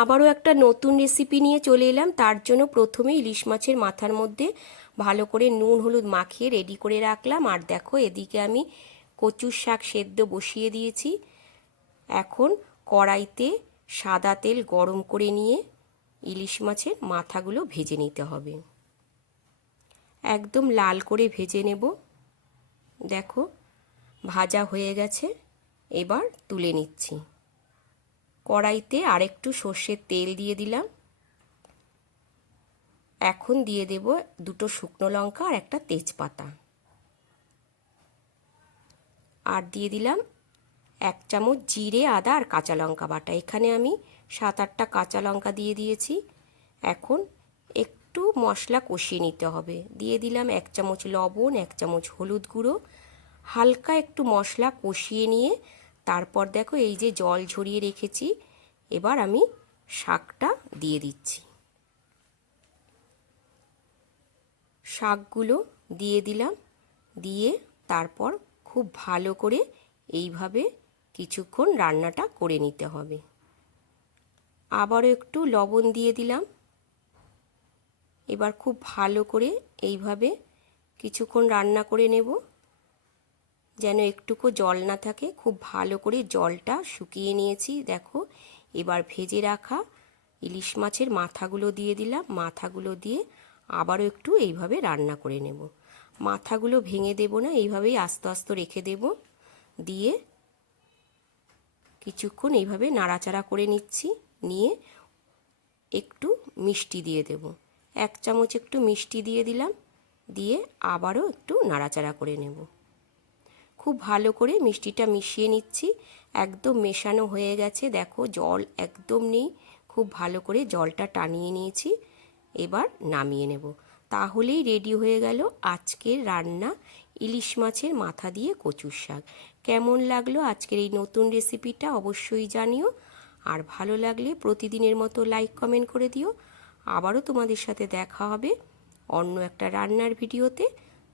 আবারও একটা নতুন রেসিপি নিয়ে চলে এলাম। তার জন্য প্রথমে ইলিশ মাছের মাথার মধ্যে ভালো করে নুন হলুদ মাখিয়ে রেডি করে রাখলাম। আর দেখো এদিকে আমি কচুর শাক সেদ্ধ বসিয়ে দিয়েছি। এখন কড়াইতে সাদা তেল গরম করে নিয়ে ইলিশ মাছের মাথাগুলো ভেজে নিতে হবে, একদম লাল করে ভেজে নেব। দেখো ভাজা হয়ে গেছে, এবার তুলে নিচ্ছি। কড়াইতে আরেকটু সর্ষের তেল দিয়ে দিলাম। এখন দিয়ে দেব দুটো শুকনো লঙ্কা আর একটা তেজপাতা, আর দিয়ে দিলাম 1 চামচ জিরে আদা আর কাঁচা লঙ্কা বাটা। এখানে আমি 7-8টা কাঁচা লঙ্কা দিয়ে দিয়েছি। এখন একটু মশলা কষিয়ে নিতে হবে। দিয়ে দিলাম 1 চামচ লবণ, 1 চামচ হলুদ গুঁড়ো। হালকা একটু মশলা কষিয়ে নিয়ে তারপর দেখো এই যে জল ঝরিয়ে রেখেছি, এবার আমি শাকটা দিয়ে দিচ্ছি। শাকগুলো দিয়ে দিলাম, দিয়ে তারপর খুব ভালো করে এইভাবে কিছুক্ষণ রান্নাটা করে নিতে হবে। আবারও একটু লবণ দিয়ে দিলাম। এবার খুব ভালো করে এইভাবে কিছুক্ষণ রান্না করে নেব, যেন একটুকু জল না থাকে। খুব ভালো করে জলটা শুকিয়ে নিয়েছি। দেখো এবার ভেজে রাখা ইলিশ মাছের মাথাগুলো দিয়ে দিলাম। মাথাগুলো দিয়ে আবারও একটু এইভাবে রান্না করে নেব। মাথাগুলো ভেঙে দেব না, এইভাবেই আস্তে আস্তে রেখে দেব। দিয়ে কিছুক্ষণ এইভাবে নাড়াচাড়া করে নিচ্ছি। নিয়ে একটু মিষ্টি দিয়ে দেব, 1 চামচ একটু মিষ্টি দিয়ে দিলাম। দিয়ে আবারও একটু নাড়াচাড়া করে নেব। খুব ভালো করে মিষ্টিটা মিশিয়ে নিচ্ছি। একদম মেশানো হয়ে গেছে। দেখো জল একদম নেই, খুব ভালো করে জলটা টানিয়ে নিয়েছি। এবার নামিয়ে নেব। তাহলেই রেডি হয়ে গেল আজকের রান্না ইলিশ মাছের মাথা দিয়ে কচুর শাক। কেমন লাগলো আজকের এই নতুন রেসিপিটা অবশ্যই জানিও। আর ভালো লাগলে প্রতিদিনের মতো লাইক কমেন্ট করে দিও। আবারও তোমাদের সাথে দেখা হবে অন্য একটা রান্নার ভিডিওতে।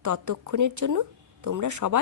ততক্ষণের জন্য তোমরা সবাই